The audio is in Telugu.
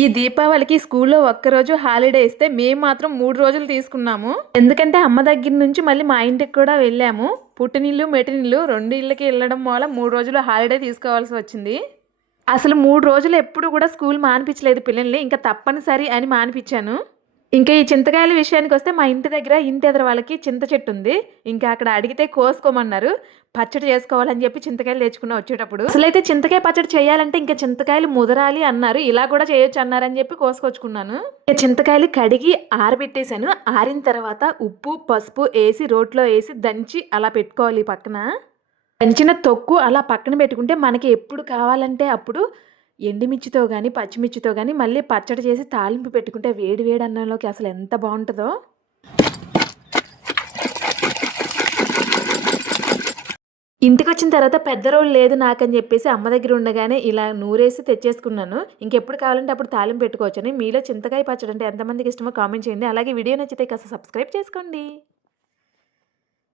ఈ దీపావళికి స్కూల్లో ఒక్కరోజు హాలిడే ఇస్తే మేము మాత్రం 3 రోజులు తీసుకున్నాము. ఎందుకంటే అమ్మ దగ్గర నుంచి మళ్ళీ మా ఇంటికి కూడా వెళ్ళాము. పుట్టినిల్లు, మెట్టినిల్లు 2 ఇళ్ళకి వెళ్ళడం వల్ల 3 రోజులు హాలిడే తీసుకోవాల్సి వచ్చింది. అసలు 3 రోజులు ఎప్పుడు కూడా స్కూల్ మానిపించలేదు పిల్లల్ని. ఇంకా తప్పనిసరి అని మానిపించాను. ఇంకా ఈ చింతకాయల విషయానికొస్తే మా ఇంటి దగ్గర ఇంటి ఎదురు వాళ్ళకి చింత చెట్టు ఉంది. ఇంకా అక్కడ అడిగితే కోసుకోమన్నారు. పచ్చడి చేసుకోవాలని చెప్పి చింతకాయలు తెచ్చుకున్నా వచ్చేటప్పుడు. అసలైతే చింతకాయ పచ్చడి చేయాలంటే ఇంకా చింతకాయలు ముదరాలి అన్నారు. ఇలా కూడా చేయొచ్చు అన్నారని చెప్పి కోసుకొచ్చుకున్నాను. ఇక చింతకాయలు కడిగి ఆరబెట్టేశాను. ఆరిన తర్వాత ఉప్పు, పసుపు ఏసి రోట్లో ఏసి దంచి అలా పెట్టుకోవాలి పక్కన. దంచిన తొక్కు అలా పక్కన పెట్టుకుంటే మనకి ఎప్పుడు కావాలంటే అప్పుడు ఎండుమిర్చితో గానీ, పచ్చిమిర్చితో గానీ మళ్ళీ పచ్చడి చేసి తాలింపు పెట్టుకుంటే వేడి వేడి అన్నంలోకి అసలు ఎంత బావుంటదో. ఇంటికొచ్చిన తర్వాత పెద్ద రోలు లేదు నాకని చెప్పేసి అమ్మ దగ్గర ఉండగానే ఇలా నూరేసి తెచ్చేసుకున్నాను. ఇంకెప్పుడు కావాలంటే అప్పుడు తాలింపు పెట్టుకోవచ్చని. మీలో చింతకాయ పచ్చడి అంటే ఎంతమందికి ఇష్టమో కామెంట్ చేయండి. అలాగే వీడియో నచ్చితే కాస్త సబ్స్క్రైబ్ చేసుకోండి.